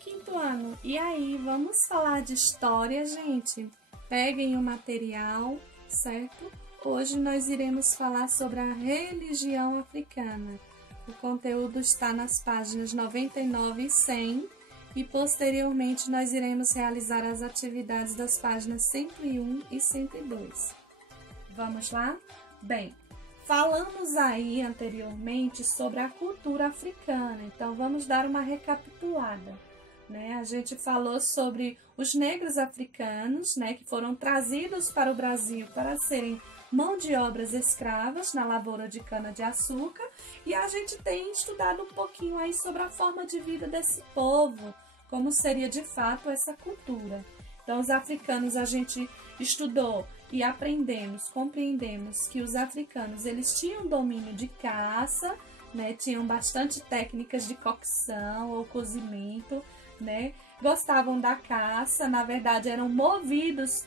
quinto ano. E aí, vamos falar de história, gente? Peguem o material, certo? Hoje nós iremos falar sobre a religião africana. O conteúdo está nas páginas 99 e 100 e posteriormente nós iremos realizar as atividades das páginas 101 e 102. Vamos lá? Bem, falamos aí anteriormente sobre a cultura africana, então vamos dar uma recapitulada, né? A gente falou sobre os negros africanos, né, que foram trazidos para o Brasil para serem mão de obras escravas na lavoura de cana-de-açúcar, e a gente tem estudado um pouquinho aí sobre a forma de vida desse povo, como seria de fato essa cultura. Então, os africanos a gente estudou e aprendemos, compreendemos que os africanos eles tinham domínio de caça, né? Tinham bastante técnicas de cocção ou cozimento, né? Gostavam da caça, na verdade eram movidos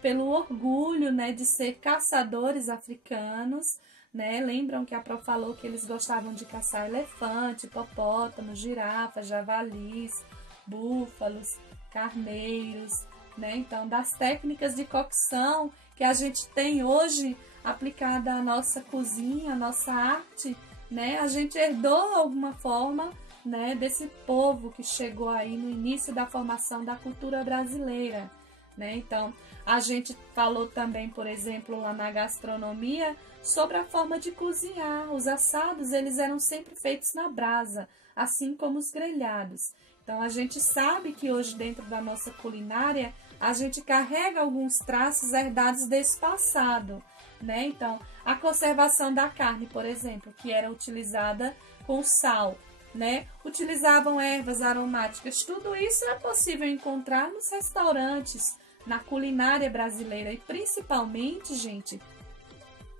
pelo orgulho, né, de ser caçadores africanos, né? Lembram que a Pro falou que eles gostavam de caçar elefante, hipopótamo, girafas, javalis, búfalos, carneiros, né? Então, das técnicas de cocção que a gente tem hoje aplicada à nossa cozinha, à nossa arte, né? A gente herdou alguma forma, né, desse povo que chegou aí no início da formação da cultura brasileira, né? Então, a gente falou também, por exemplo, lá na gastronomia, sobre a forma de cozinhar. Os assados, eles eram sempre feitos na brasa, assim como os grelhados. Então, a gente sabe que hoje, dentro da nossa culinária, a gente carrega alguns traços herdados desse passado, né? Então, a conservação da carne, por exemplo, que era utilizada com sal, né? Utilizavam ervas aromáticas. Tudo isso é possível encontrar nos restaurantes, na culinária brasileira e principalmente, gente,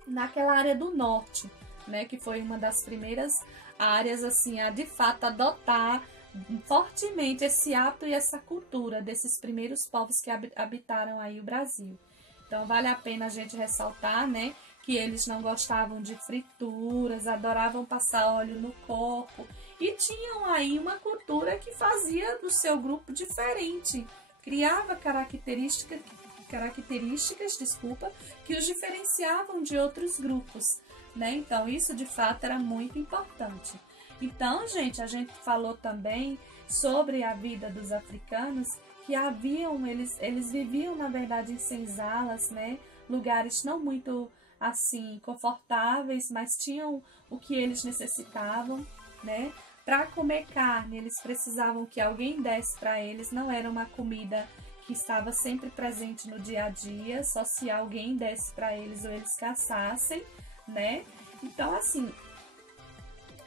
naquela área do norte, né? Que foi uma das primeiras áreas, assim, a de fato adotar fortemente esse hábito e essa cultura desses primeiros povos que habitaram aí o Brasil. Então, vale a pena a gente ressaltar, né, que eles não gostavam de frituras, adoravam passar óleo no corpo e tinham aí uma cultura que fazia do seu grupo diferente, criava características, que os diferenciavam de outros grupos, né? Então, isso de fato era muito importante. Então, gente, a gente falou também sobre a vida dos africanos, que eles viviam, na verdade, em senzalas, né? Lugares não muito, assim, confortáveis, mas tinham o que eles necessitavam, né? Para comer carne, eles precisavam que alguém desse para eles, não era uma comida que estava sempre presente no dia a dia, só se alguém desse para eles ou eles caçassem, né? Então, assim,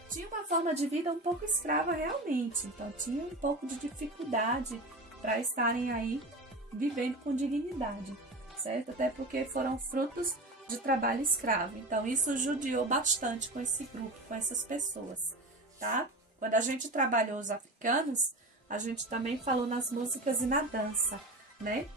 tinha uma forma de vida um pouco escrava realmente, então tinha um pouco de dificuldade para estarem aí vivendo com dignidade, certo? Até porque foram frutos de trabalho escravo, então isso judiou bastante com esse grupo, com essas pessoas, tá? Quando a gente trabalhou os africanos, a gente também falou nas músicas e na dança, né?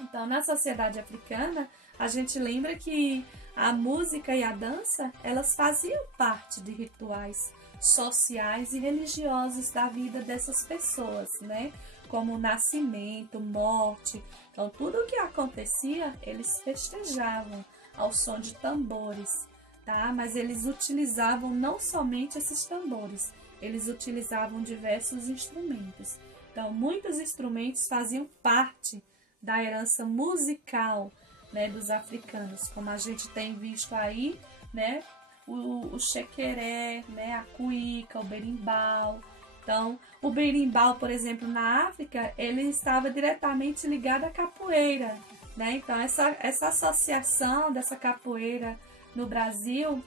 Então, na sociedade africana, a gente lembra que a música e a dança, elas faziam parte de rituais sociais e religiosos da vida dessas pessoas, né? Como nascimento, morte. Então, tudo o que acontecia, eles festejavam ao som de tambores, tá? Mas eles utilizavam não somente esses tambores, eles utilizavam diversos instrumentos. Então, muitos instrumentos faziam parte da herança musical, né, dos africanos, como a gente tem visto aí, né, o chequeré, né, a cuíca, o berimbau. Então, o berimbau, por exemplo, na África, ele estava diretamente ligado à capoeira, né? Então, essa associação dessa capoeira no Brasil,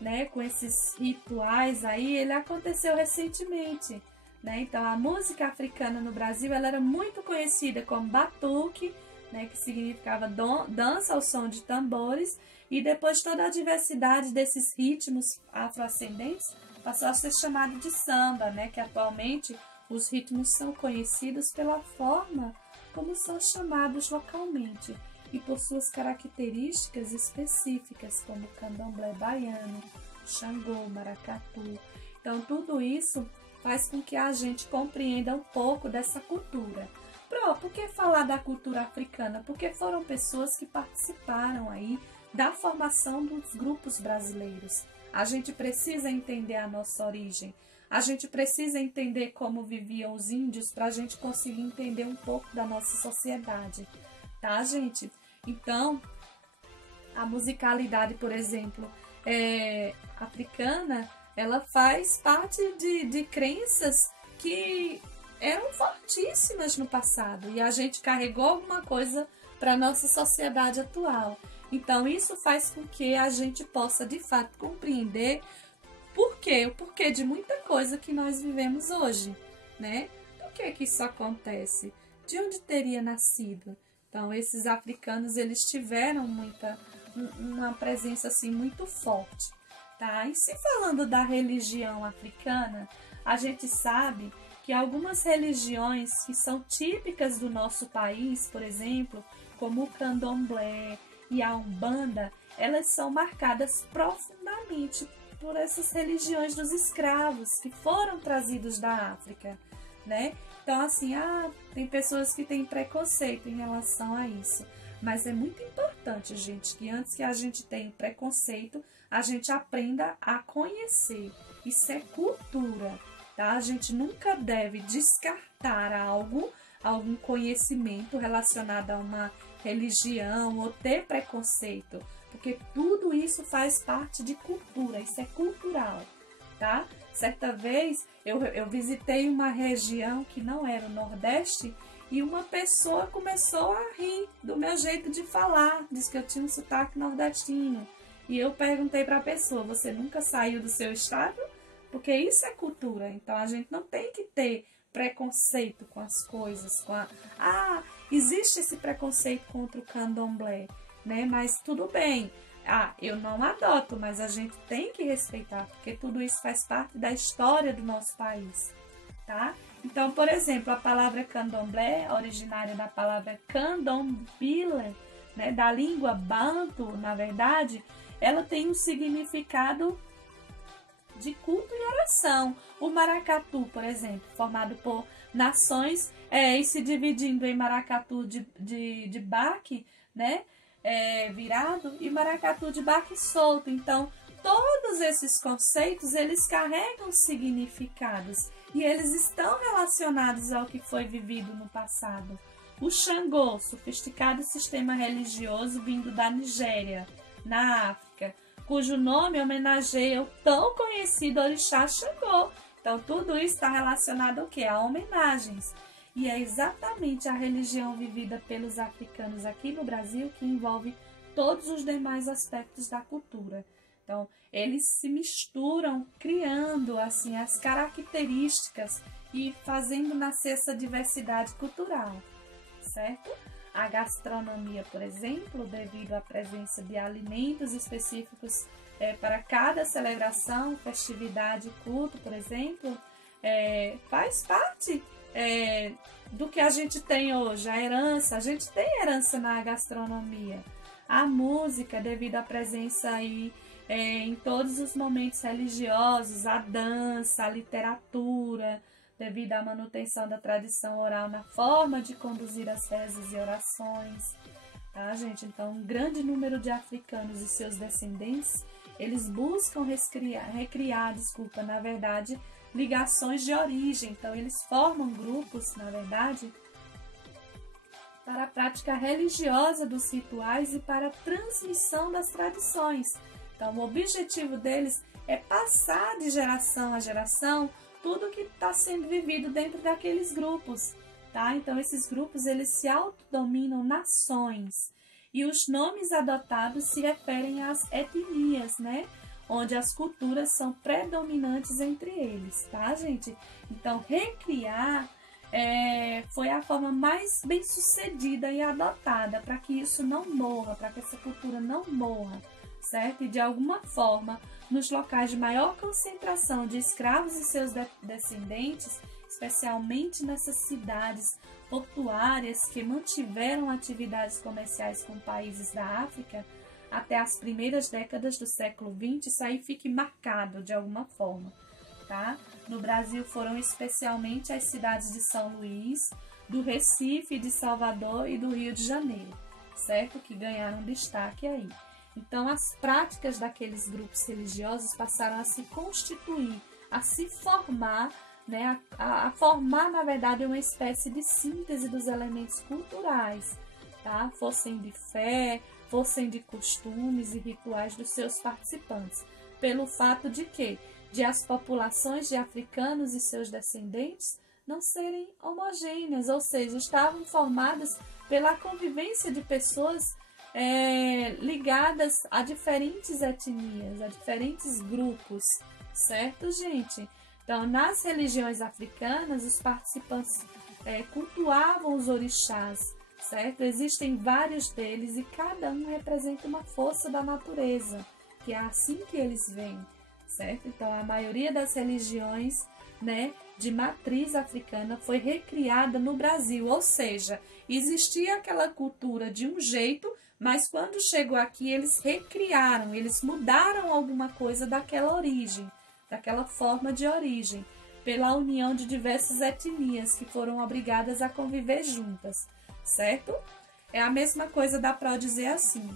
né, com esses rituais aí, ele aconteceu recentemente, né? Então, a música africana no Brasil, ela era muito conhecida como batuque, né, que significava dança ao som de tambores, e depois toda a diversidade desses ritmos afroascendentes passou a ser chamado de samba, né, que atualmente os ritmos são conhecidos pela forma como são chamados localmente e por suas características específicas, como o candomblé baiano, xangô, maracatu. Então, tudo isso faz com que a gente compreenda um pouco dessa cultura. Por que falar da cultura africana? Porque foram pessoas que participaram aí da formação dos grupos brasileiros. A gente precisa entender a nossa origem. A gente precisa entender como viviam os índios para a gente conseguir entender um pouco da nossa sociedade, tá, gente? Então, a musicalidade, por exemplo, africana, ela faz parte de crenças que eram fortíssimas no passado e a gente carregou alguma coisa para a nossa sociedade atual. Então, isso faz com que a gente possa, de fato, compreender o porquê de muita coisa que nós vivemos hoje, né? Por que isso acontece? De onde teria nascido? Então, esses africanos, eles tiveram uma presença assim muito forte, tá? E se falando da religião africana, a gente sabe que algumas religiões que são típicas do nosso país, por exemplo, como o candomblé e a umbanda, elas são marcadas profundamente por essas religiões dos escravos que foram trazidos da África, né? Então, assim, tem pessoas que têm preconceito em relação a isso. Mas é muito importante, gente, que antes que a gente tenha preconceito, a gente aprenda a conhecer. Isso é cultura, tá? A gente nunca deve descartar algum conhecimento relacionado a uma religião ou ter preconceito, porque tudo isso faz parte de cultura, isso é cultural, tá? Certa vez eu visitei uma região que não era o Nordeste e uma pessoa começou a rir do meu jeito de falar, disse que eu tinha um sotaque nordestino. E eu perguntei para a pessoa, você nunca saiu do seu estado? Porque isso é cultura, então a gente não tem que ter preconceito com as coisas, existe esse preconceito contra o candomblé, né? Mas tudo bem, eu não adoto, mas a gente tem que respeitar, porque tudo isso faz parte da história do nosso país, tá? Então, por exemplo, a palavra candomblé, originária da palavra candombile, né, da língua banto, na verdade, ela tem um significado de culto e oração. O maracatu, por exemplo, formado por nações e se dividindo em maracatu de baque, né, virado, e maracatu de baque solto. Então, todos esses conceitos, eles carregam significados e eles estão relacionados ao que foi vivido no passado. O Xangô, sofisticado sistema religioso vindo da Nigéria, na África, cujo nome homenageia o tão conhecido orixá Xangô. Então, tudo isso está relacionado ao quê? A homenagens. E é exatamente a religião vivida pelos africanos aqui no Brasil que envolve todos os demais aspectos da cultura. Então, eles se misturam, criando assim as características e fazendo nascer essa diversidade cultural, certo? A gastronomia, por exemplo, devido à presença de alimentos específicos para cada celebração, festividade, culto, por exemplo, faz parte do que a gente tem hoje, a herança. A gente tem herança na gastronomia. A música, devido à presença aí em todos os momentos religiosos, a dança, a literatura, devido à manutenção da tradição oral na forma de conduzir as rezas e orações, tá, gente? Então, um grande número de africanos e seus descendentes, eles buscam recriar, na verdade, ligações de origem. Então, eles formam grupos, na verdade, para a prática religiosa dos rituais e para a transmissão das tradições. Então, o objetivo deles é passar de geração a geração tudo que está sendo vivido dentro daqueles grupos, tá? Então, esses grupos, eles se autodominam nações. E os nomes adotados se referem às etnias, né? Onde as culturas são predominantes entre eles, tá, gente? Então, recriar foi a forma mais bem sucedida e adotada para que isso não morra, para que essa cultura não morra, certo? E de alguma forma, nos locais de maior concentração de escravos e seus descendentes, especialmente nessas cidades portuárias que mantiveram atividades comerciais com países da África até as primeiras décadas do século XX, isso aí fique marcado de alguma forma, tá? No Brasil foram especialmente as cidades de São Luís, do Recife, de Salvador e do Rio de Janeiro, certo? Que ganharam destaque aí. Então, as práticas daqueles grupos religiosos passaram a se constituir, a se formar, né? A formar, na verdade, uma espécie de síntese dos elementos culturais, tá? Fossem de fé, fossem de costumes e rituais dos seus participantes, pelo fato de que, de as populações de africanos e seus descendentes não serem homogêneas, ou seja, estavam formadas pela convivência de pessoas ligadas a diferentes etnias, a diferentes grupos, certo, gente? Então, nas religiões africanas, os participantes cultuavam os orixás, certo? Existem vários deles e cada um representa uma força da natureza, que é assim que eles veem, certo? Então, a maioria das religiões, né, de matriz africana foi recriada no Brasil, ou seja, existia aquela cultura de um jeito, mas quando chegou aqui eles recriaram, eles mudaram alguma coisa daquela origem, daquela forma de origem, pela união de diversas etnias que foram obrigadas a conviver juntas, certo? É a mesma coisa, dá para dizer assim.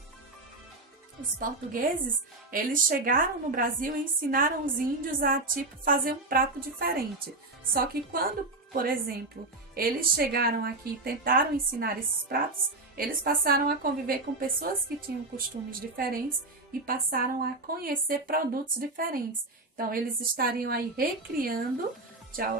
Os portugueses, eles chegaram no Brasil e ensinaram os índios a, tipo, fazer um prato diferente. Só que quando, por exemplo, eles chegaram aqui e tentaram ensinar esses pratos, eles passaram a conviver com pessoas que tinham costumes diferentes e passaram a conhecer produtos diferentes. Então, eles estariam aí recriando,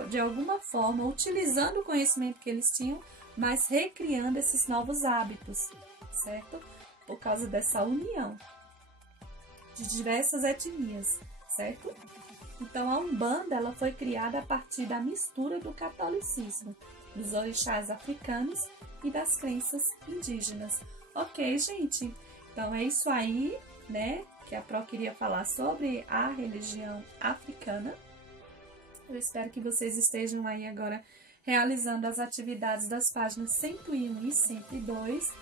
de alguma forma, utilizando o conhecimento que eles tinham, mas recriando esses novos hábitos, certo? Por causa dessa união de diversas etnias, certo? Então, a Umbanda ela foi criada a partir da mistura do catolicismo, dos orixás africanos e das crenças indígenas. Ok, gente? Então, é isso aí, né? Que a Pro queria falar sobre a religião africana. Eu espero que vocês estejam aí agora realizando as atividades das páginas 101 e 102,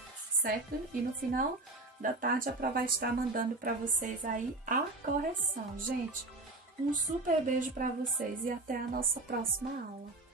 certo? E no final da tarde a Pro vai estar mandando para vocês aí a correção. Gente, um super beijo para vocês e até a nossa próxima aula.